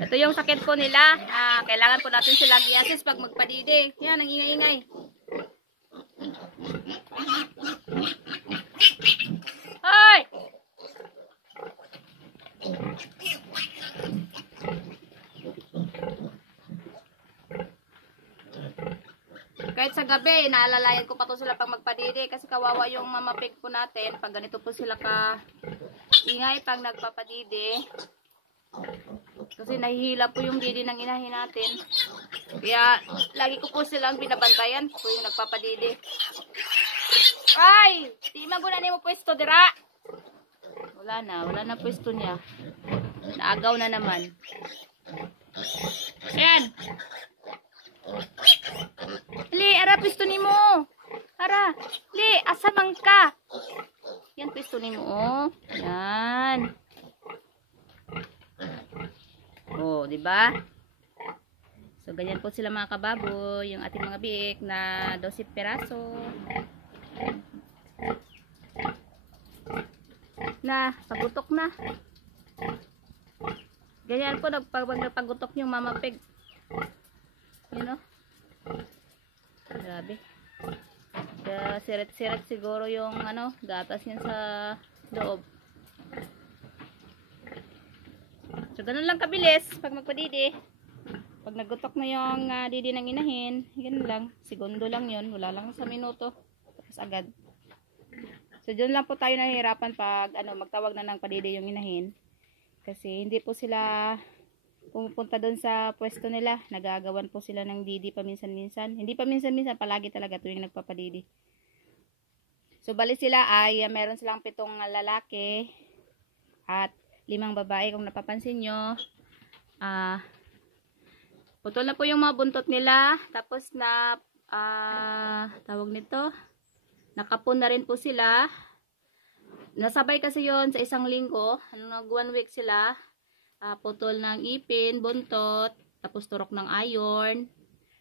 Ito yung sakit po nila. Kailangan po natin sila i-assist pag magpadidi. Yan, ang ingay-ingay. Hoy! Kahit sa gabi, naalalayan ko pa to sila pag magpadidi kasi kawawa yung mama pig po natin. Pag ganito po sila ka ingay pag nagpapadidi. Kasi nahihila po yung didi ng inahin natin. Kaya lagi ko po silang binabantayan po yung nagpapadidi. Ay! Di magunan mo pwesto dira. Wala na pwesto niya. Naagaw na naman. Ayan. Li, ara pwesto ni mo. Ara, li, asamang ka. Yan pwesto ni mo, oh. Yan. Oh, di ba? So, ganyan po sila mga kababoy, yung ating mga biik na 12 peraso. Na, pagutok na. Ganyan po, nagpagutok yung mama pig. You know? Grabe. Siret-siret siguro yung ano, gatas niya sa loob. So, ganun lang kabilis pag magpadidi. Pag nagutok na yung didi ng inahin, ganun lang. Segundo lang yun. Wala lang sa minuto. Tapos agad. So, dyan lang po tayo nahihirapan pag magtawag na ng padidi yung inahin. Kasi hindi po sila pumupunta doon sa pwesto nila. Nagagawan po sila ng didi paminsan-minsan. Hindi paminsan-minsan, palagi talaga tuwing nagpapadidi. So, bali sila ay meron silang 7 lalaki at 5 babae kung napapansin nyo. Putol na po yung mga buntot nila. Tapos na tawag nito, nakapon na rin po sila. Nasabay kasi yon sa isang linggo. Nag 1 week sila. Putol ng ipin, buntot, tapos turok ng iron,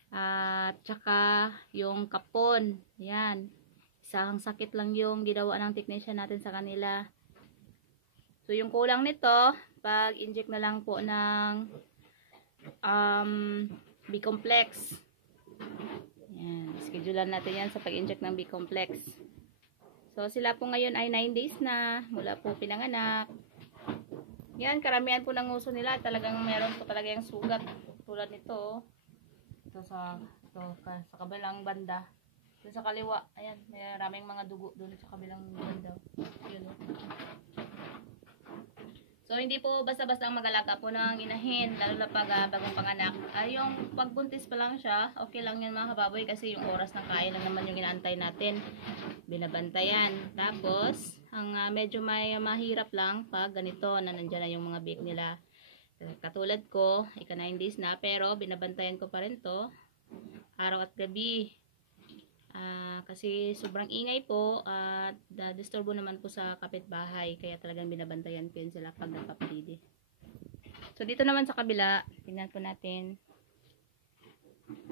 at tsaka yung kapon. Yan. Isang sakit lang yung ginawa ng technician natin sa kanila. So, yung kulang nito, pag inject na lang po ng B-complex. Yan. Schedulean natin yan sa pag-inject ng B-complex. So, sila po ngayon ay 9 days na mula po pinanganak. Yan, karamihan po ng uso nila. Talagang meron po talaga yung sugat. Tulad nito. Ito sa kabilang banda. Doon sa kaliwa. Ayan, may maraming mga dugo doon sa kabilang banda. Yun. So, hindi po basta-basta ang mag-alaga po ng inahin, lalo na pag bagong panganak. Yung pagbuntis pa lang siya, okay lang yun mga kababoy kasi yung oras ng kain lang naman yung inaantay natin. Binabantayan. Tapos, ang medyo may mahirap lang pag ganito na nandyan na yung mga biik nila. Katulad ko, ika 9 days na, pero binabantayan ko pa rin to araw at gabi. Kasi sobrang ingay po at disturbo naman po sa kapitbahay, kaya talagang binabantayan ko yun sila pag nagpapadidi. So dito naman sa kabila, tingnan po natin.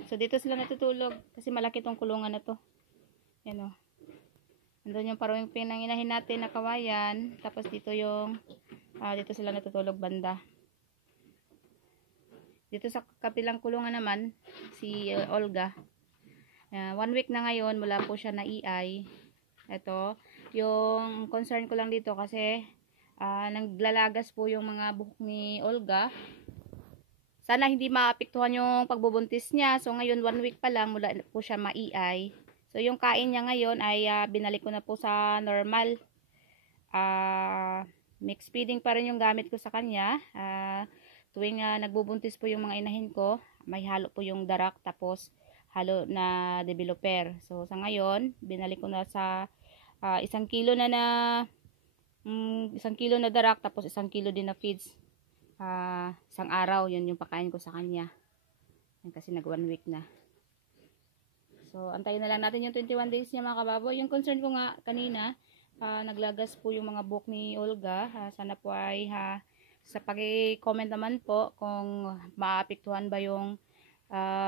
So dito sila natutulog kasi malaki tong kulungan na to. Yan o. Nandun yung parang pinanginahin natin na kawayan, tapos dito yung dito sila natutulog banda. Dito sa kabilang kulungan naman si Olga. 1 week na ngayon, mula po siya na EI. Ito, yung concern ko lang dito kasi naglalagas po yung mga buhok ni Olga. Sana hindi maapektuhan yung pagbubuntis niya. So ngayon 1 week pa lang mula po siya ma-EI. So yung kain niya ngayon ay binalik ko na po sa normal. Mixed feeding pa rin yung gamit ko sa kanya. Tuwing nagbubuntis po yung mga inahin ko, may halo po yung darak tapos halo na developer. So, sa ngayon, binalik ko na sa 1 kilo na 1 kilo na darak, tapos 1 kilo din na feeds. Isang araw, yun yung pakain ko sa kanya. Kasi nag 1 week na. So, antayin na lang natin yung 21 days niya mga kababoy. Yung concern ko nga kanina, naglagas po yung mga buhok ni Olga. Sana po ay sa pag-comment naman po kung maapektuhan ba yung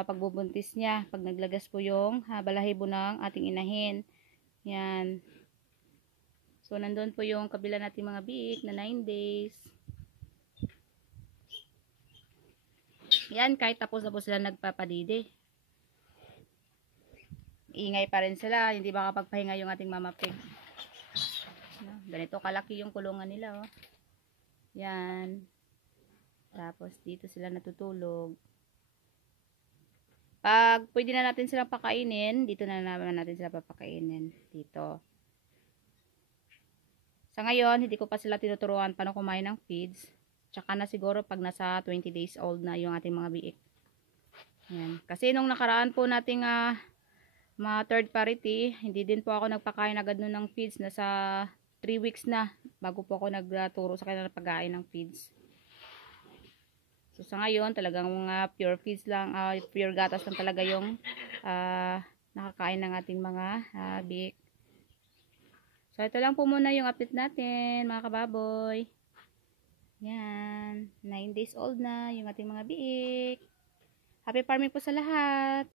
pagbubuntis niya pag naglagas po yung balahibo ng ating inahin. Yan. So, nandun po yung kabila nating mga biik na 9 days. Yan, kahit tapos na po sila nagpapadidi. Ingay pa rin sila, hindi makapagpahinga yung ating mama pig. Ganito kalaki yung kulungan nila, oh. Yan. Tapos dito sila natutulog. Pag pwede na natin silang pakainin, dito na naman natin sila papakainin. Dito. Sa ngayon, hindi ko pa sila tinuturuan paano kumain ng feeds. Tsaka na siguro pag nasa 20 days old na yung ating mga biik. Yan. Kasi nung nakaraan po nating mga third party, hindi din po ako nagpakain agad nun ng feeds. Nasa 3 weeks na bago po ako nagturo sa kanila ng pagkain ng feeds. So sa ngayon, talagang mga pure feeds lang, pure gatas lang talaga yung nakakain ng ating mga biik. So ito lang po muna yung update natin, mga kababoy. Yan, 9 days old na yung ating mga biik. Happy farming po sa lahat.